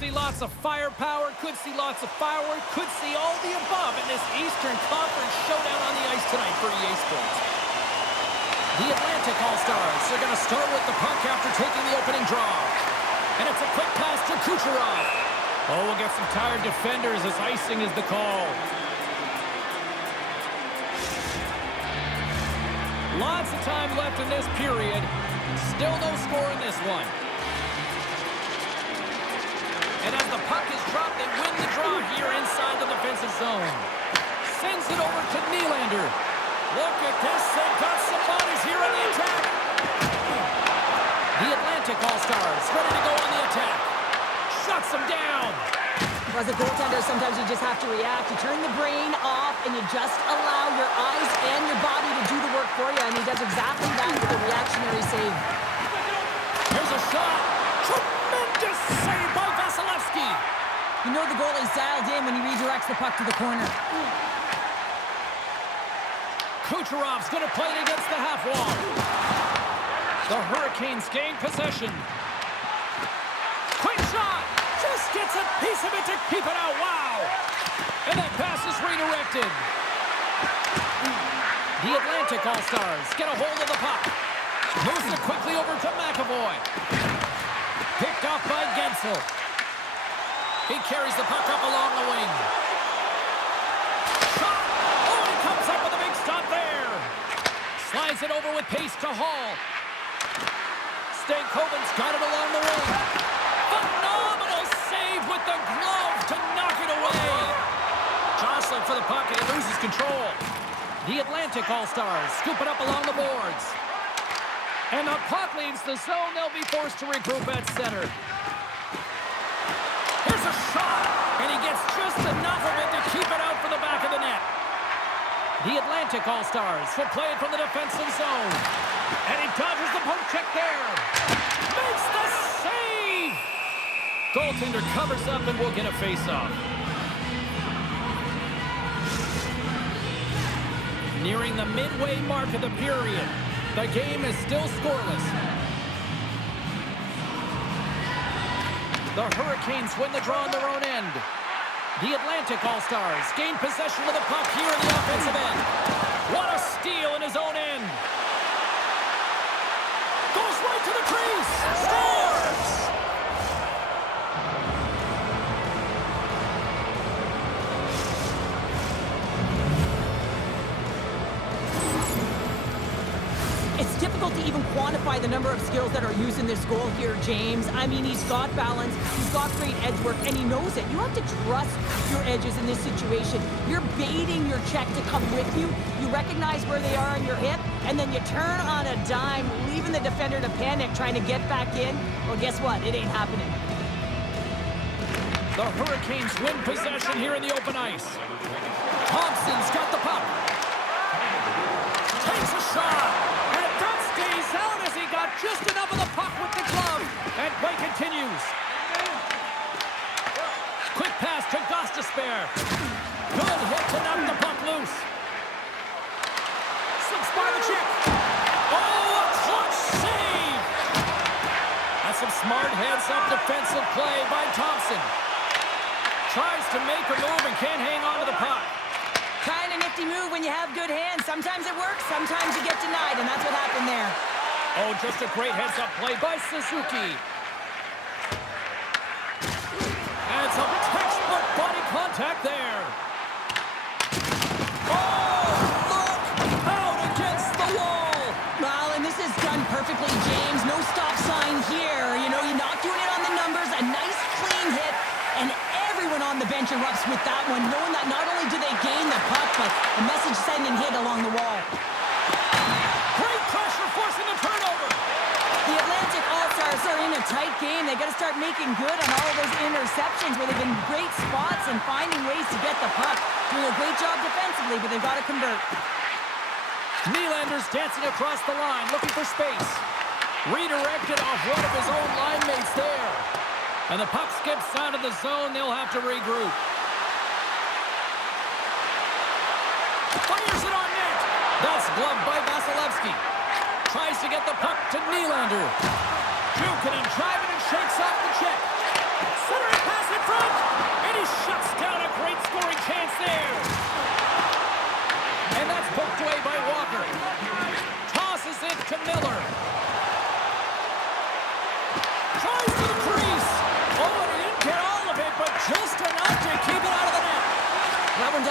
see lots of firepower, could see lots of firework, could see all the above in this Eastern Conference showdown on the ice tonight for EA Sports. The Atlantic All-Stars are going to start with the puck after taking the opening draw. And it's a quick pass to Kucherov. Oh, we'll get some tired defenders as icing is the call. Lots of time left in this period. Still no score in this one. And as the puck is dropped, they win the draw here inside the defensive zone. Sends it over to Nylander. Look at this. They've got some bodies here on the attack. The Atlantic All-Stars ready to go on the attack. Shuts them down. As a goaltender, sometimes you just have to react. You turn the brain off and you just allow your eyes and your body to do the work for you. And he does exactly that with a reactionary save. Here's a shot. Tremendous save by Vasilevsky. You know the goalie's dialed in when he redirects the puck to the corner. Kucherov's going to play it against the half wall. The Hurricanes gain possession. Quick shot. Just gets a piece of it to keep it out. Wow. And that pass is redirected. The Atlantic All-Stars get a hold of the puck. Moves it quickly over to McAvoy. Picked off by Gensel. He carries the puck up along the wing. Shot! Oh, he comes up with a big stop there. Slides it over with pace to Hall. Stankoven's got it along the wing. Phenomenal save with the glove to knock it away. Jostling for the puck and he loses control. The Atlantic All-Stars scoop it up along the boards. And the puck leaves the zone. They'll be forced to regroup at center. Here's a shot. And he gets just enough of it to keep it out for the back of the net. The Atlantic All-Stars will play it from the defensive zone. And he dodges the poke check there. Makes the save. Goaltender covers up and will get a face-off. Nearing the midway mark of the period. The game is still scoreless. The Hurricanes win the draw on their own end. The Atlantic All-Stars gain possession of the puck here in the offensive end. What a steal in his own end. Goes right to the crease. Scores! It's difficult to even quantify the number of skills that are used in this goal here, James. I mean, he's got balance, he's got great edge work, and he knows it. You have to trust your edges in this situation. You're baiting your check to come with you. You recognize where they are on your hip, and then you turn on a dime, leaving the defender to panic, trying to get back in. Well, guess what? It ain't happening. The Hurricanes win possession here in the open ice. Thompson's got the puck. Takes a shot. Stays out as he got just enough of the puck with the glove. And play continues. Quick pass to Gostisbehere. Good hit to knock the puck loose. Slips by the chip. Oh, a clutch save. That's some smart heads-up defensive play by Thompson. Tries to make a move and can't hang on to the puck. Kind of nifty move when you have good hands. Sometimes it works, sometimes you get denied, and that's what happened there. Oh, just a great heads-up play by Suzuki. And some textbook body contact there. Oh, look out against the wall. Well, and this is done perfectly, James. No stop sign here. You know, you're not doing it on the numbers. A nice, clean hit, and everyone on the bench erupts with that one, knowing that not only do they gain the puck, but a message-sending hit along the wall. Great pressure forcing the turnover. The Atlantic All-Stars are in a tight game. They got to start making good on all of those interceptions where they've been great spots and finding ways to get the puck. Doing a great job defensively, but they've got to convert. Nylander's dancing across the line, looking for space. Redirected off one of his own line mates there. And the puck skips out of the zone. They'll have to regroup. Fires it on net. That's gloved by Vasilevsky. Tries to get the puck to Nylander. Jukin and driving and shakes off the check. Centering pass.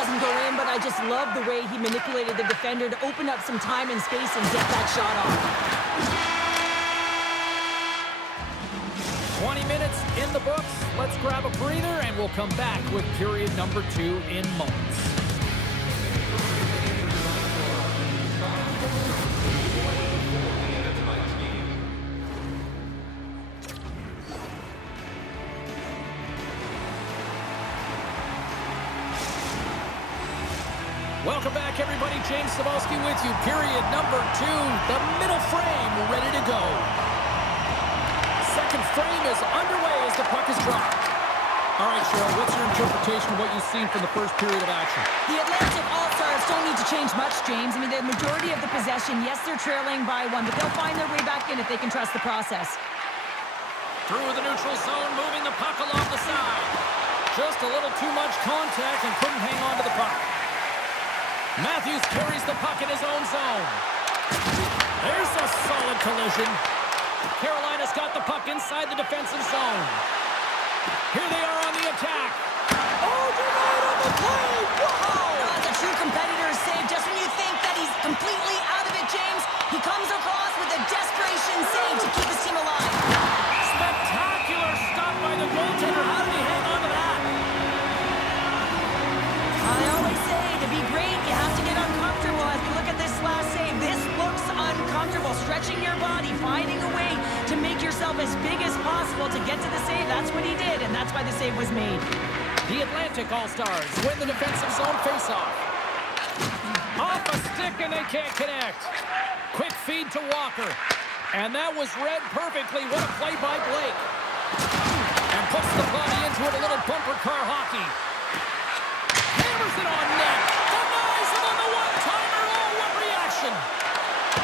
doesn't go in, but I just love the way he manipulated the defender to open up some time and space and get that shot off. 20 minutes in the books. Let's grab a breather, and we'll come back with period number 2 in moments. Welcome back, everybody. James Cebulski with you. Period number 2. The middle frame ready to go. Second frame is underway as the puck is dropped. All right, Cheryl, what's your interpretation of what you've seen from the first period of action? The Atlantic All-Stars don't need to change much, James. I mean, the majority of the possession, yes, they're trailing by 1, but they'll find their way back in if they can trust the process. Through the neutral zone, moving the puck along the side. Just a little too much contact and couldn't hang on to the puck. Matthews carries the puck in his own zone. There's a solid collision. Carolina's got the puck inside the defensive zone. Here they are on the attack. Oh, denied on the play! Wow! That's a true competitor's save. Just when you think that he's completely out of it, James, he comes across with a desperation save to keep his team alive. Spectacular stop by the goaltender. How did he hang on to that? I always say, to be great, you have to get uncomfortable. As we look at this last save, this looks uncomfortable. Stretching your body, finding a way to make yourself as big as possible to get to the save. That's what he did, and that's why the save was made. The Atlantic All-Stars win the defensive zone faceoff. Off a stick, and they can't connect. Quick feed to Walker. And that was read perfectly. What a play by Blake. And puts the body into it, a little bumper car hockey. Hammers it on net. Denies it on the one-timer. Oh, what reaction.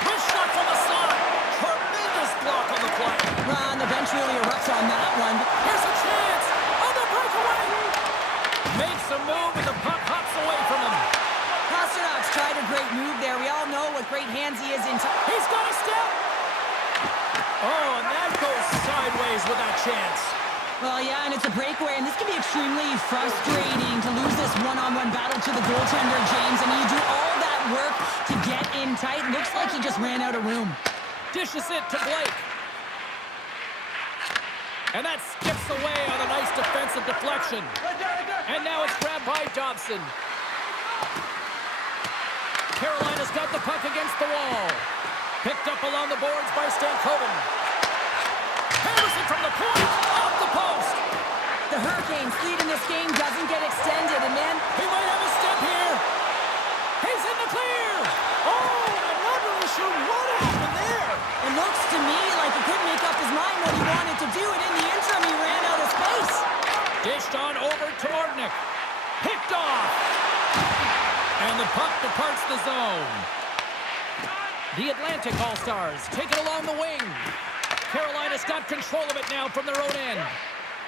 Wrist shot from the side. Tremendous block on the play. Ron, the bench really erupts on that one. Here's a chance. On the breakaway. Makes a move, and the puck hops away from him. Pasternak's tried a great move there. We all know what great hands he is in. He's got a step. Oh, and that goes sideways with that chance. Well, yeah, and it's a breakaway, and this can be extremely frustrating to lose this one-on-one battle to the goaltender, James. I mean, you do all that work to get in tight. Looks like he just ran out of room. Dishes it to Blake. And that skips away on a nice defensive deflection. And now it's grabbed by Dobson. Carolina's got the puck against the wall. Picked up along the boards by Stankoven. Harrison from the point, off the post. The Hurricanes' lead in this game doesn't get extended, and then He might have a step here. He's in the clear. Oh, I'm not really sure what happened there. it looks to me like he couldn't make up his mind what he wanted to do, and in the interim, he ran out of space. Dished on over to Ordnick. Picked off. And the puck departs the zone. The Atlantic All-Stars take it along the wing. Carolina's got control of it now from their own end.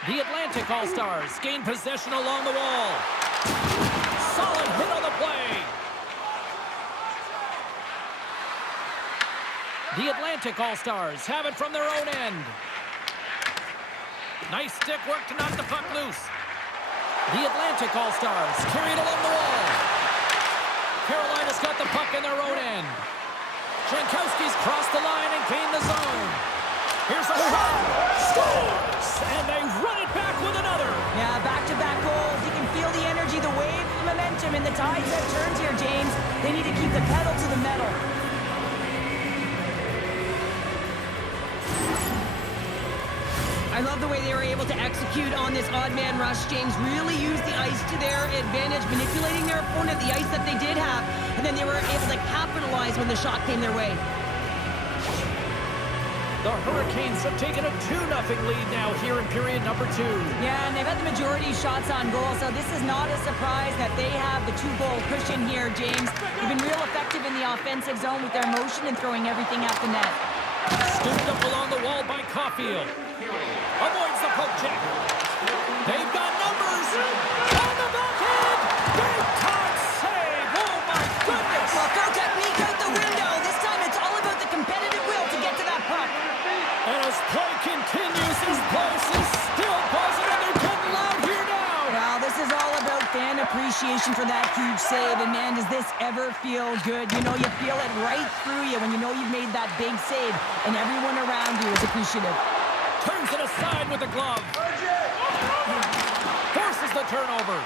The Atlantic All-Stars gain possession along the wall. Solid hit on the play. The Atlantic All-Stars have it from their own end. Nice stick work to knock the puck loose. The Atlantic All-Stars carry it along the wall. Carolina's got the puck in their own end. Jankowski's crossed the line and gained the zone. Here's a shot. Scores! And they run it back with another. Yeah, back-to-back goals. You can feel the energy, the wave, the momentum, and the tides have turned here, James. They need to keep the pedal to the metal. I love the way they were able to execute on this odd man rush. James really used the ice to their advantage, manipulating their opponent, the ice that they did have, and then they were able to capitalize when the shot came their way. The Hurricanes have taken a 2-0 lead now here in period number 2. Yeah, and they've had the majority of shots on goal, so this is not a surprise that they have the 2-goal cushion here, James. They've been real effective in the offensive zone with their motion and throwing everything at the net. Scooped up along the wall by Caulfield. Avoids the poke check. They've got numbers. On the backhand. Big time save. Oh, my goodness. Well, throw technique out the window. This time it's all about the competitive will to get to that puck. And as play continues, this place is still buzzing, and they're getting loud here now. Well, this is all about fan appreciation. appreciation for that huge save. And man, does this ever feel good. You know, you feel it right through you when you know you've made that big save and everyone around you is appreciative. Turns it aside with the glove. Forces the turnover.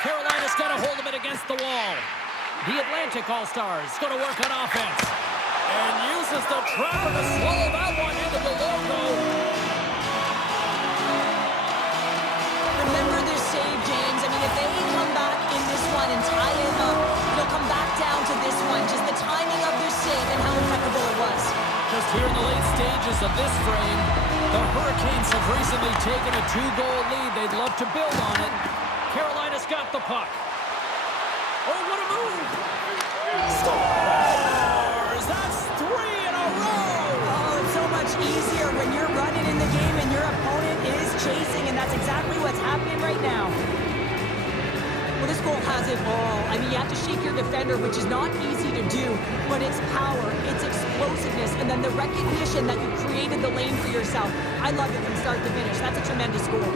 Carolina's got a hold of it against the wall. The Atlantic All-Stars going to work on offense. And uses the trapper to swallow that one into the logo. Remember this save, James. I mean, if they come back in this one and tie it up, it'll come back down to this one. Just the timing of this save and how impeccable it was. Just here in the late stages of this frame, the Hurricanes have recently taken a 2-goal lead. They'd love to build on it. Carolina's got the puck. Oh, what a move! Scores! That's 3 in a row! Oh, it's so much easier when you're running in the game and your opponent is chasing, and that's exactly what's happening right now. Well, this goal has it all. I mean, you have to shake your defender, which is not easy to do, but it's power, it's explosiveness, and then the recognition that you created the lane for yourself. I love it from start to finish. That's a tremendous goal.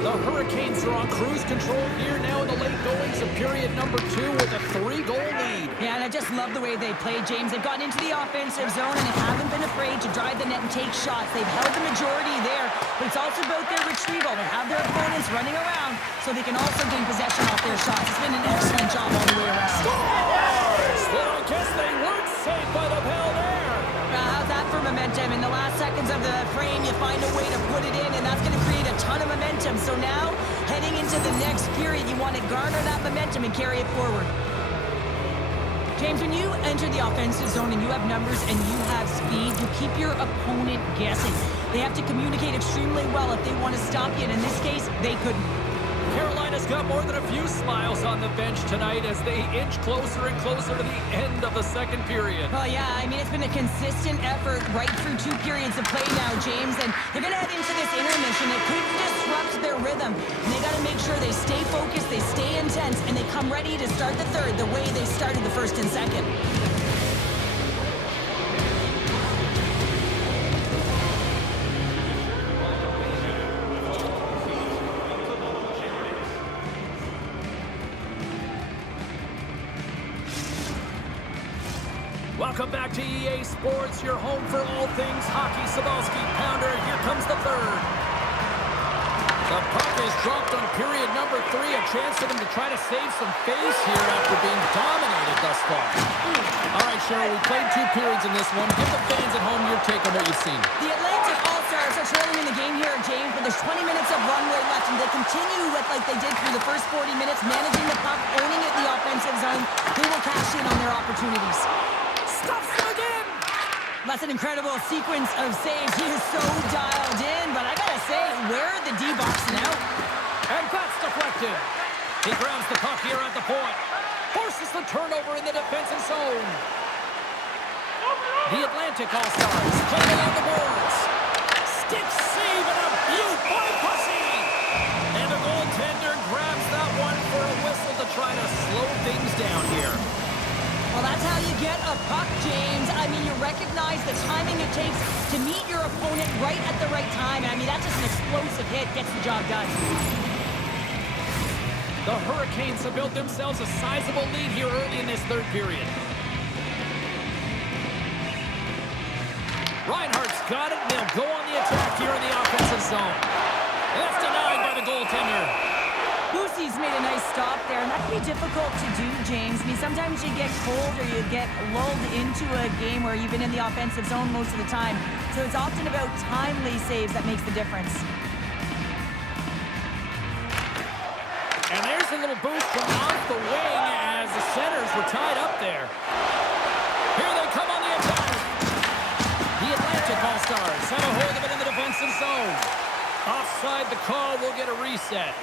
The Hurricanes are on cruise control here now in the late goings of period number 2 with a 3-goal lead. Yeah, and I just love the way they play, James. They've gotten into the offensive zone and they haven't been afraid to drive the net and take shots. They've held the majority there, but it's also about their retrieval. They have their opponents running around so they can also gain possession off their shots. It's been an excellent job all the way around. Scores! Well, I guess they weren't saved by the bell there. How's that for momentum? In the last seconds of the frame, you find a way to put it in, and that's going to create a ton of momentum. So now, heading into the next period, you want to garner that momentum and carry it forward. James, when you enter the offensive zone and you have numbers and you have speed, you keep your opponent guessing. They have to communicate extremely well if they want to stop you, and in this case, they couldn't. Carolina's got more than a few smiles on the bench tonight as they inch closer and closer to the end of the second period. Well, yeah, I mean, it's been a consistent effort right through 2 periods of play now, James, and they're going to head into this intermission. It could disrupt their rhythm, and they got to make sure they stay focused, they stay intense, and they come ready to start the third the way they started the first and second. Welcome back to EA Sports, your home for all things hockey. Sabalski pounder, here comes the third. The puck is dropped on period number 3, a chance for them to try to save some face here after being dominated thus far. All right, Cheryl, we played 2 periods in this one. Give the fans at home your take on what you've seen. The Atlantic All-Stars are trailing in the game here, James, but there's 20 minutes of runway left, and they continue with like they did through the first 40 minutes, managing the puck, owning it in the offensive zone. They will cash in on their opportunities. Stuffs him again! That's an incredible sequence of saves. He is so dialed in, but I gotta say, where are the D-boxing out? And that's deflected. He grabs the puck here at the point. Forces the turnover in the defensive zone. The Atlantic All-Stars playing on the boards. Stick save and a beaut by Pussy. And the goaltender grabs that one for a whistle to try to slow things down here. Well, that's how you get a puck, James. I mean, you recognize the timing it takes to meet your opponent right at the right time. I mean, that's just an explosive hit. Gets the job done. The Hurricanes have built themselves a sizable lead here early in this third period. Reinhardt's got it, and they'll go on the attack here in the offensive zone. That's denied by the goaltender. Boosie's made a nice stop there, and that can be difficult to do, James. I mean, sometimes you get cold or you get lulled into a game where you've been in the offensive zone most of the time. So it's often about timely saves that makes the difference. And there's a little boost from off the wing as the centers were tied up there. Here they come on the attack. The Atlantic All-Stars have a hold of it in the defensive zone. Offside the call, will get a reset.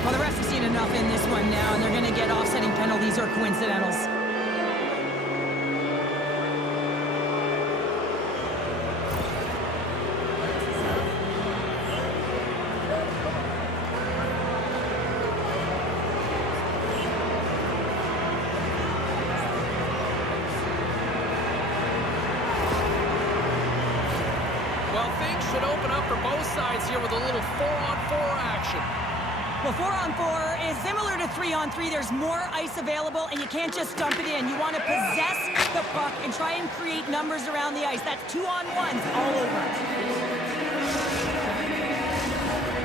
Well, the refs have seen enough in this one now, and they're going to get offsetting penalties or coincidentals. Well, things should open up for both sides here with a little 4-on-4 action. Well, 4-on-4 is similar to 3-on-3. There's more ice available, and you can't just dump it in. You want to possess the puck and try and create numbers around the ice. That's 2-on-1s all over.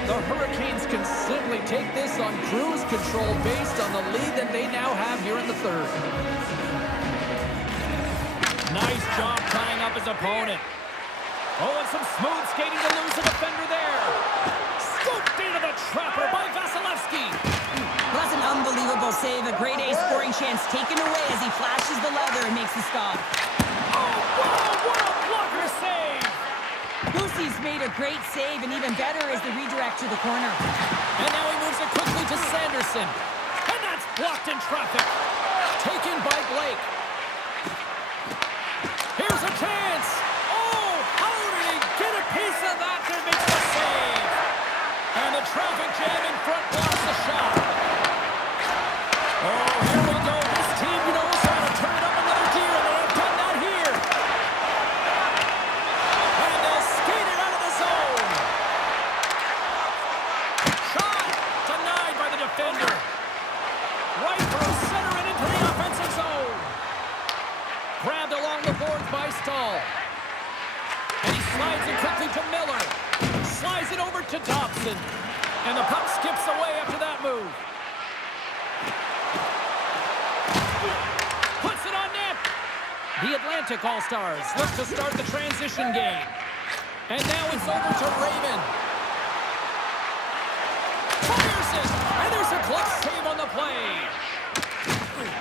The Hurricanes can simply take this on cruise control based on the lead that they now have here in the third. Nice job tying up his opponent. Oh, and some smooth skating to lose a defender there. Scooped into the trapper by Vasilevsky. Well, that's an unbelievable save. A grade A scoring chance taken away as he flashes the leather and makes the stop. Oh, wow, what a blocker save. Lucy's made a great save, and even better is the redirect to the corner. And now he moves it quickly to Sanderson. And that's blocked in traffic. Taken by Blake. Here's a chance. Oh, how did he get a piece of that that makes the save? And the traffic jam in front blocks the shot. Oh, here we go. This team knows how to turn it up another gear, and they have done that here. And they'll skate it out of the zone. Shot denied by the defender. Right through center and into the offensive zone. Grabbed along the boards by Stahl. And he slides it quickly to Miller. Slides it over to Dobson. And the puck skips away after that move. Puts it on net. The Atlantic All-Stars look to start the transition game. And now it's over to Raymond. Fires it. And there's a clutch save on the play.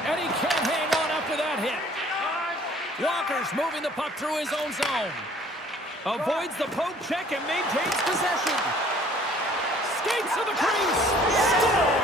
And he can't hang on after that hit. Walker's moving the puck through his own zone. Avoids the poke check and maintains possession. Skates to the crease. Score!